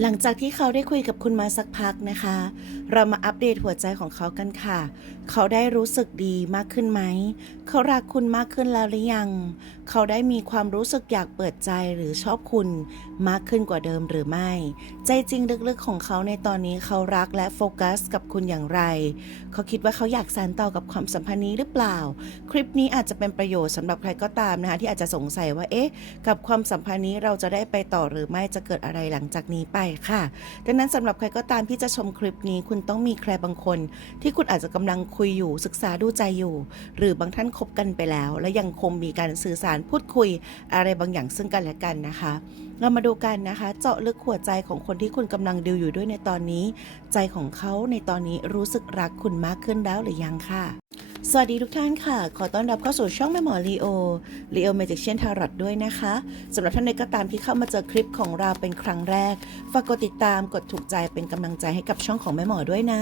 หลังจากที่เขาได้คุยกับคุณมาสักพักนะคะ เรามาอัปเดตหัวใจของเขากันค่ะ เขาได้รู้สึกดีมากขึ้นไหม เขารักคุณมากขึ้นแล้วหรือยัง เขาได้มีความรู้สึกอยากเปิดใจหรือชอบคุณมากขึ้นกว่าเดิมหรือไม่ ใจจริงลึกๆของเขาในตอนนี้เขารักและโฟกัสกับคุณอย่างไร เขาคิดว่าเขาอยากสานต่อกับความสัมพันธ์นี้หรือเปล่า คลิปนี้อาจจะเป็นประโยชน์สำหรับใครก็ตามนะคะที่อาจจะสงสัยว่าเอ๊ะ กับความสัมพันธ์นี้เราจะได้ไปต่อหรือไม่จะเกิดอะไรหลังจากนี้ไปค่ะ ดังนั้นสำหรับใครก็ตามที่จะชมคลิปนี้ คุณต้องมีใครบางคน ที่คุณอาจจะกำลังคุยอยู่ศึกษาดูใจอยู่ หรือบางท่านคบกันไปแล้ว และยังคงมีการสื่อสารพูดคุยอะไรบางอย่างซึ่งกันและกันนะคะ เรามาดูกันนะคะ เจาะลึกหัวใจของคนที่คุณกำลังดิวอยู่ด้วยในตอนนี้ ใจของเขาในตอนนี้รู้สึกรักคุณมากขึ้นแล้วหรือยังค่ะ สวัสดีทุกท่านค่ะ ขอต้อนรับเข้าสู่ช่องแม่หมอลีโอลีโอเมจิกเชนทารอตด้วยนะคะสำหรับท่านใดก็ตามที่เข้ามาเจอคลิปของเราเป็นครั้งแรก ฝากกดติดตามกดถูกใจเป็นกำลังใจให้กับช่องของแม่หมอด้วยนะ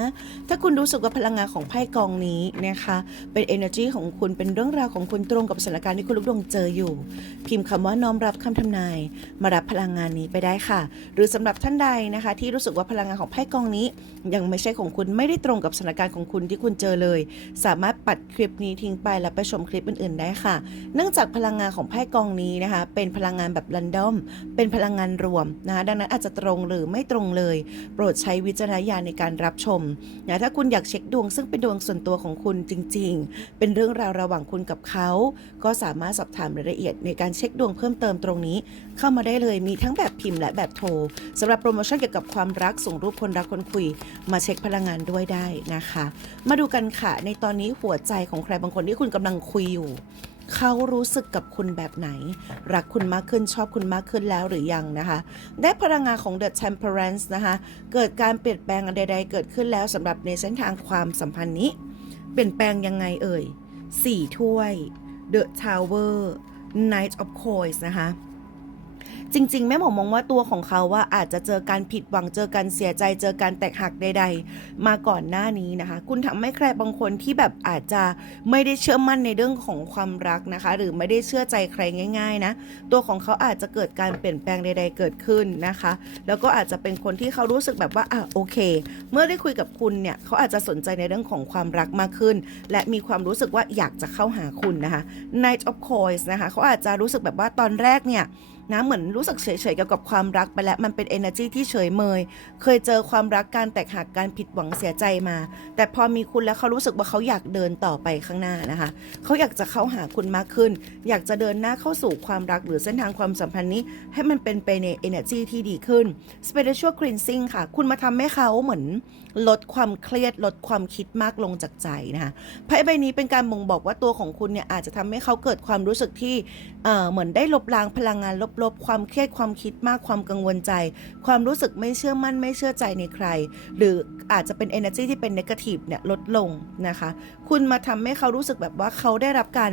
ถ้าคุณรู้สึกว่าพลังงานของไพ่กองนี้นะคะ เป็น energy ของคุณเป็นเรื่องราวของคุณตรงกับสถานการณ์ที่คุณลูกดวงเจออยู่ พิมพ์คำว่าน้อมรับคำทำนาย มารับพลังงานนี้ไปได้ค่ะ หรือสำหรับท่านใดนะคะ ที่รู้สึกว่าพลังงานของไพ่กองนี้ ยังไม่ใช่ของคุณไม่ได้ตรงกับสถานการณ์ของคุณที่คุณเจอเลย สามารถปัดคลิปนี้ทิ้งไปแล้วไปชมคลิปอื่นๆได้ค่ะ เนื่องจากพลังงานของไพ่กองนี้นะคะ เป็นพลังงานแบบรันดอม เป็นพลังงานรวมนะคะดังนั้นอาจจะตรงหรือไม่ตรงเลย โปรดใช้วิจารณญาณในการรับชมนะถ้าคุณอยากเช็คดวงซึ่งเป็นดวงส่วนตัวของคุณจริง ๆ เป็นเรื่องราวระหว่างคุณกับเขา ก็สามารถสอบถามรายละเอียดในการเช็คดวงเพิ่มเติมตรงนี้ เข้ามาได้เลยมีทั้งแบบพิมพ์และแบบโทรสำหรับโปรโมชั่นเกี่ยวกับความรักส่งรูปคนรักคนคุย มาเช็คพลังงานด้วยได้นะคะ มาดูกันค่ะในตอนนี้หัวใจของใครบางคนที่คุณกำลังคุยอยู่ เขารู้สึกกับคุณแบบไหน รักคุณมากขึ้นชอบคุณมากขึ้นแล้วหรือยังนะคะ ได้พลังงานของ The Temperance นะคะ เกิดการเปลี่ยนแปลงอะไรใดๆ เกิดขึ้นแล้วสำหรับในเส้นทางความสัมพันธ์นี้ เปลี่ยนแปลงยังไงเอ่ยสี่ถ้วย The Tower Knight of Coins นะคะ จริง ๆ แม่หมอมองว่าตัวของเขาว่าอาจจะเจอการผิดหวังเจอการเสียใจ เจอการแตกหักใด ๆ มาก่อนหน้านี้นะคะ คุณทำให้ใครบางคนที่แบบอาจจะไม่ได้เชื่อมั่นในเรื่องของความรักนะคะ หรือไม่ได้เชื่อใจใครง่าย ๆ นะ ตัวของเขาอาจจะเกิดการเปลี่ยนแปลงใด ๆ เกิดขึ้นนะคะ แล้วก็อาจจะเป็นคนที่เขารู้สึกแบบว่าอะโอเค เมื่อได้คุยกับคุณเนี่ยเขาอาจจะสนใจในเรื่องของความรักมากขึ้น และมีความรู้สึกว่าอยากจะเข้าหาคุณนะคะ Knight of Coins นะคะเขาอาจจะรู้สึกแบบว่าตอนแรกเนี่ย นะเหมือนรู้สึกเฉยๆเกี่ยวกับความรักไปแล้วมันเป็น energy ที่เฉยเมย เคยเจอความรักการแตกหักการผิดหวังเสียใจมา แต่พอมีคุณแล้วเขารู้สึกว่าเขาอยากเดินต่อไปข้างหน้านะคะเขาอยากจะเข้าหาคุณมากขึ้น อยากจะเดินหน้าเข้าสู่ความรักหรือเส้นทางความสัมพันธ์นี้ ให้มันเป็นไปใน energy ที่ดีขึ้น spiritual cleansing ค่ะ คุณมาทำให้เขาเหมือนลดความเครียดลดความคิดมากลงจากใจนะคะไพ่ใบนี้เป็นการบ่งบอกว่าตัวของคุณเนี่ยอาจจะทำให้เขาเกิดความรู้สึกที่เเหมือนได้ลบล้างพลังงานลบลบความเครียดความคิดมากความกังวลใจ ความรู้สึกไม่เชื่อมั่นไม่เชื่อใจในใคร หรืออาจจะเป็น energy ที่เป็น negative เนี่ยลดลงนะคะ คุณมาทำให้เขารู้สึกแบบว่าเขาได้รับการ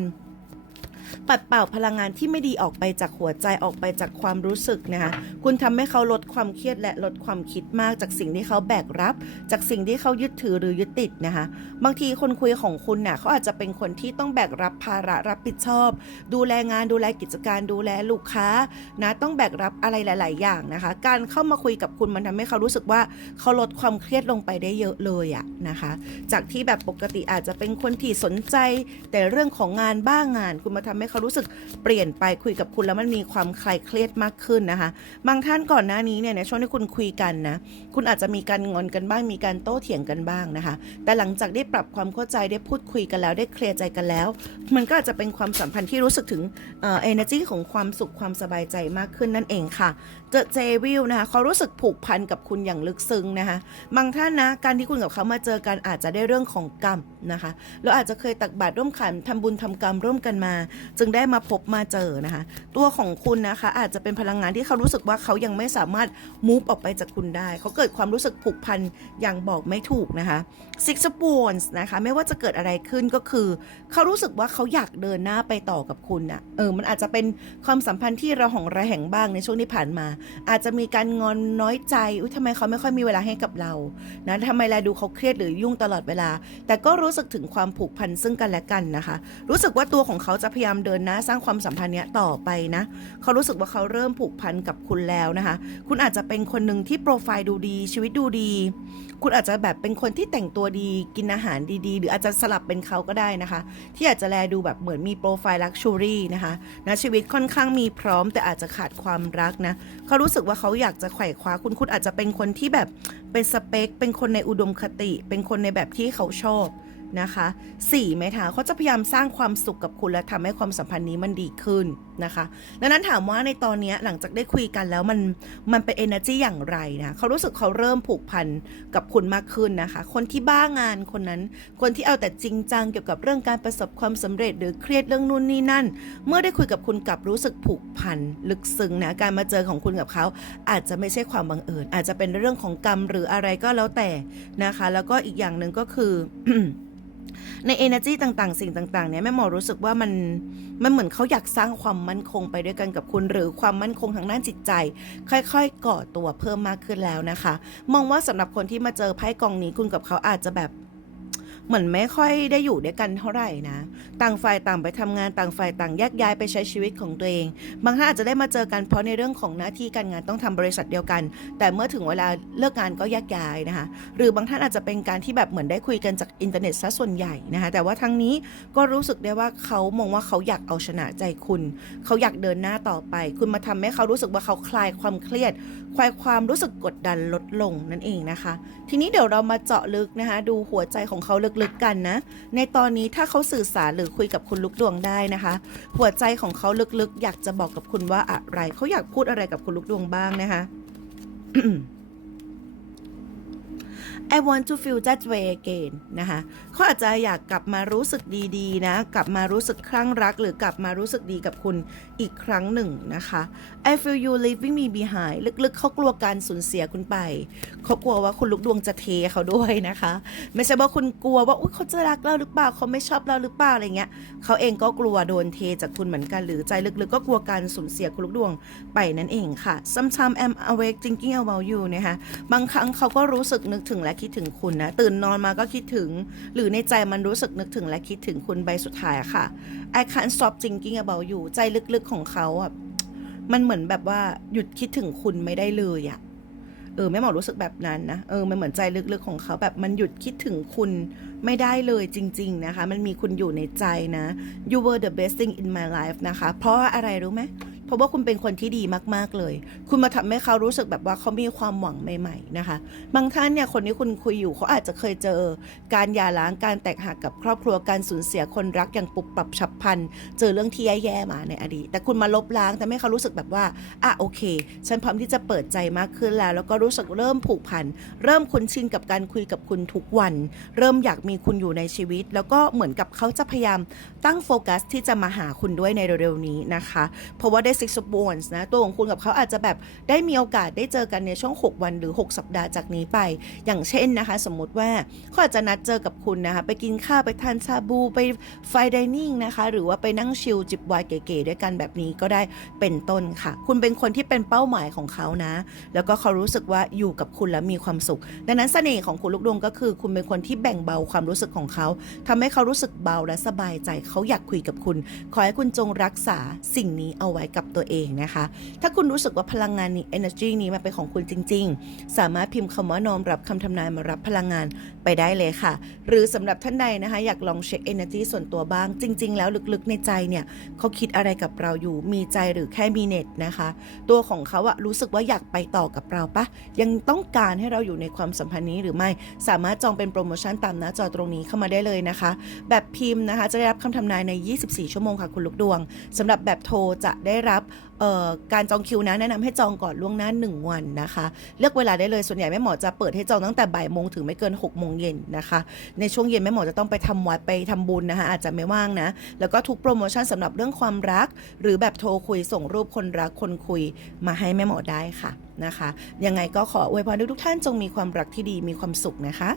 ปัดเป่าพลังงานที่ไม่ดีออกไปจากหัวใจออกไปจากความรู้สึกนะคะคุณทำให้เขาลดความเครียดและลดความคิดมากจากสิ่งที่เขาแบกรับ จากสิ่งที่เขายึดถือหรือยึดติดนะคะ บางทีคนคุยของคุณน่ะเขาอาจจะเป็นคนที่ต้องแบกรับภาระรับผิดชอบ ดูแลงานดูแลกิจการดูแลลูกค้านะต้องแบกรับอะไรหลาย ๆ อย่างนะคะ การเข้ามาคุยกับคุณมันทำให้เขารู้สึกว่าเขาลดความเครียดลงไปได้เยอะเลยอะนะคะ จากที่แบบปกติอาจจะเป็นคนที่สนใจ แต่เรื่องของงานบ้างงานคุณมาทำให้เขารู้สึกเปลี่ยนไปคุยกับคุณแล้วมันมีความคลายเครียดมากขึ้นนะคะ บางท่านก่อนหน้านี้เนี่ยในช่วงที่คุณคุยกันนะคุณอาจจะมีการงอนกันบ้างมีการโต้เถียงกันบ้างนะคะ แต่หลังจากได้ปรับความเข้าใจได้พูดคุยกันแล้วได้เคลียร์ใจกันแล้ว มันก็อาจจะเป็นความสัมพันธ์ที่รู้สึกถึงเอ่อ energy ของความสุขความสบายใจมากขึ้นนั่นเองค่ะเจอเจวิลนะคะเขารู้สึกผูกพันกับคุณอย่างลึกซึ้งนะคะบางท่านนะการที่คุณกับเขามาเจอกันอาจจะได้เรื่องของกรรมนะคะแล้วอาจจะเคยตักบาตรร่วมขันทำบุญทำกรรมร่วมกันมาจึงได้มาพบมาเจอนะคะ ตัวของคุณนะคะอาจจะเป็นพลังงานที่เขารู้สึกว่าเขายังไม่สามารถมูฟออกไปจากคุณได้ เขาเกิดความรู้สึกผูกพันอย่างบอกไม่ถูกนะคะ Six of Wands นะคะไม่ว่าจะเกิดอะไรขึ้นก็คือ เขารู้สึกว่าเขาอยากเดินหน้าไปต่อกับคุณน่ะเออมันอาจจะเป็นความสัมพันธ์ที่ระหองระแหงบ้างในช่วงที่ผ่านมา อาจจะมีการงอนน้อยใจอุ้ยทำไมเขาไม่ค่อยมีเวลาให้กับเรานะทำไมแลดูเขาเครียดหรือยุ่งตลอดเวลา แต่ก็รู้สึกถึงความผูกพันซึ่งกันและกันนะคะ รู้สึกว่าตัวของเขาจะพยายามามเดินหน้าสร้างความสัมพันธ์เนี้ยต่อไปนะ เขารู้สึกว่าเขาเริ่มผูกพันกับคุณแล้วนะคะ คุณอาจจะเป็นคนหนึ่งที่โปรไฟล์ดูดี ชีวิตดูดี คุณอาจจะแบบเป็นคนที่แต่งตัวดีกินอาหารดีๆ หรืออาจจะสลับเป็นเขาก็ได้นะคะ ที่อาจจะแลดูแบบเหมือนมีโปรไฟล์ลักชูรี่นะคะนะชีวิตค่อนข้างมีพร้อม แต่อาจจะขาดความรักนะเขารู้สึกว่าเขาอยากจะไขว่คว้าคุณคุณอาจจะเป็นคนที่แบบเป็นสเปค เป็นคนในอุดมคติ เป็นคนในแบบที่เขาชอบ นะคะสี่ไม้เท้าเขาจะพยายามสร้างความสุขกับคุณและทำให้ความสัมพันธ์นี้มันดีขึ้นนะคะ ดังนั้นถามว่าในตอนนี้หลังจากได้คุยกันแล้วมันมันเป็น energy อย่างไรนะเขารู้สึกเขาเริ่มผูกพันกับคุณมากขึ้นนะคะ คนที่บ้างานคนนั้น คนที่เอาแต่จริงจังเกี่ยวกับเรื่องการประสบความสำเร็จ หรือเครียดเรื่องนู่นนี่นั่น เมื่อได้คุยกับคุณกลับรู้สึกผูกพันลึกซึ้งนะการมาเจอของคุณกับเขา อาจจะไม่ใช่ความบังเอิญอาจจะเป็นเรื่องของกรรมหรืออะไรก็แล้วแต่นะคะ แล้วก็อีกอย่างหนึ่งก็คือ ใน energy ต่างๆ สิ่งต่างๆ เนี่ยแม่หมอรู้สึกว่ามันมันเหมือนเขาอยากสร้างความมั่นคงไปด้วยกันกับคุณ หรือความมั่นคงทางด้านจิตใจ ค่อยๆก่อตัวเพิ่มมากขึ้นแล้วนะคะ มองว่าสำหรับคนที่มาเจอไพ่กองนี้คุณกับเขาอาจจะแบบ เหมือนไม่ค่อยได้อยู่ด้วยกันเท่าไหร่นะ ต่างฝ่ายต่างไปทำงานต่างฝ่ายต่างแยกย้ายไปใช้ชีวิตของตัวเอง บางท่านอาจจะได้มาเจอกันเพราะในเรื่องของหน้าที่การงานต้องทำบริษัทเดียวกัน แต่เมื่อถึงเวลาเลิกงานก็แยกย้ายนะคะ หรือบางท่านอาจจะเป็นการที่แบบเหมือนได้คุยกันจากอินเทอร์เน็ตซะส่วนใหญ่นะคะ แต่ว่าทั้งนี้ก็รู้สึกได้ว่าเขามองว่าเขาอยากเอาชนะใจคุณ เขาอยากเดินหน้าต่อไป คุณมาทำให้เขารู้สึกว่าเขาคลายความเครียด คลายความรู้สึกกดดันลดลงนั่นเองนะคะ ทีนี้เดี๋ยวเรามาเจาะลึกนะคะ ดูหัวใจของเขาลึกๆกันนะ ในตอนนี้ถ้าเขาสื่อสารหรือคุยกับคุณลูกดวงได้นะคะ หัวใจของเขาลึกๆ อยากจะบอกกับคุณว่าอะไร เขาอยากพูดอะไรกับคุณลูกดวงบ้างนะคะ I want to feel that way again นะคะเขาอาจจะอยากกลับมารู้สึกดีๆนะ กลับมารู้สึกคลั่งรัก หรือกลับมารู้สึกดีกับคุณอีกครั้งหนึ่งนะคะ I feel you leaving me behind ลึกๆ เขากลัวการสูญเสียคุณไป เขากลัวว่าคุณลุกดวงจะเทเขาด้วยนะคะ ไม่ใช่ว่าคุณกลัวว่าอุ๊ยเขาจะรักเราหรือเปล่า เขาไม่ชอบเราหรือเปล่าอะไรเงี้ย เขาเองก็กลัวโดนเทจากคุณเหมือนกัน หรือใจลึกๆ ก็กลัวการสูญเสียคุณลูกดวงไปนั่นเองค่ะ sometimes I'm awake thinking about you นะคะ บางครั้งเขาก็รู้สึกนึกถึงและคิดถึงคุณนะ ตื่นนอนมาก็คิดถึง หรือในใจมันรู้สึกนึกถึงและคิดถึงคุณใบสุดท้ายค่ะ I can't stop thinking about you ใจลึกๆของเขาอะมันเหมือนแบบว่าหยุดคิดถึงคุณไม่ได้เลยอะเออแม่หมอรู้สึกแบบนั้นนะเออมันเหมือนใจลึกๆของเขาแบบมันหยุดคิดถึงคุณไม่ได้เลยจริง ๆนะคะ มันมีคุณอยู่ในใจนะ you were the best thing in my life นะคะ เพราะอะไรรู้ไหม เพราะว่าคุณเป็นคนที่ดีมากๆเลย คุณมาทำให้เขารู้สึกแบบว่าเขามีความหวังใหม่ ๆ นะคะ บางท่านเนี่ยคนที่คุณคุยอยู่เขาอาจจะเคยเจอ การหย่าร้างการแตกหักกับครอบครัวการสูญเสียคนรักอย่างปุบปรับฉับพลัน เจอเรื่องที่แย่ๆมาในอดีต แต่คุณมาลบล้างทำให้เขารู้สึกแบบว่าอะโอเค ฉันพร้อมที่จะเปิดใจมากขึ้นแล้ว แล้วก็รู้สึกเริ่มผูกพัน เริ่มคุ้นชินกับการคุยกับคุณทุกวัน เริ่มอยากมีคุณอยู่ในชีวิต แล้วก็เหมือนกับเขาจะพยายามตั้งโฟกัสที่จะมาหาคุณด้วยในเร็วๆนี้นะคะ เพราะว่าได้ six of wands นะตัวของคุณกับเขาอาจจะแบบได้มีโอกาสได้เจอกันในช่วง 6 วันหรือ 6 สัปดาห์จากนี้ไป อย่างเช่นนะคะ สมมติว่าเขาอาจจะนัดเจอกับคุณนะคะ ไปกินข้าวไปทานชาบูไปไฟดิเนิ่งนะคะ หรือว่าไปนั่งชิลจิบไวน์เก๋ๆด้วยกันแบบนี้ก็ได้เป็นต้นค่ะ คุณเป็นคนที่เป็นเป้าหมายของเขานะ แล้วก็เขารู้สึกว่าอยู่กับคุณแล้วมีความสุข ดังนั้นเสน่ห์ของคุณลูกดวงก็คือ คุณเป็นคนที่แบ่งเบาความรู้สึกของเขาทำให้เขารู้สึกเบาและสบายใจเขาอยากคุยกับคุณ ขอให้คุณจงรักษาสิ่งนี้เอาไว้กับตัวเองนะคะ ถ้าคุณรู้สึกว่าพลังงานนี้ energy นี้มันเป็นของคุณจริง ๆ สามารถพิมพ์คำว่าน้อมรับคำทำนายมารับพลังงานไปได้เลยค่ะ หรือสำหรับท่านใดนะคะ อยากลองเช็ค energy ส่วนตัวบ้าง จริง ๆ แล้วลึกๆในใจเนี่ยเขาคิดอะไรกับเราอยู่มีใจหรือแค่มีเน็ตนะคะ ตัวของเขาอะรู้สึกว่าอยากไปต่อกับเราปะยังต้องการให้เราอยู่ในความสัมพันธ์นี้หรือไม่สามารถจองเป็นโปรโมชั่นตามหน้าจอตรงนี้เข้ามาได้เลยนะคะ แบบพิมพ์นะคะ จะได้รับคำทำนายใน 24 ชั่วโมงค่ะคุณลูกดวงสำหรับแบบโทรจะได้รับเอ่อการจองคิวนะแนะนำให้จองก่อนล่วงหน้า 1 วันนะคะ เลือกเวลาได้เลยส่วนใหญ่แม่หมอจะเปิดให้จองตั้งแต่บ่ายโมงถึงไม่เกิน6โมงเย็นนะคะ ในช่วงเย็นแม่หมอจะต้องไปทำวัดไปทำบุญนะคะ อาจจะไม่ว่างนะ แล้วก็ทุกโปรโมชั่นสำหรับเรื่องความรัก หรือแบบโทรคุยส่งรูปคนรักคนคุยมาให้แม่หมอได้ค่ะนะคะ ยังไงก็ขออวยพรให้ทุกท่านจงมีความรักที่ดีมีความสุขนะคะ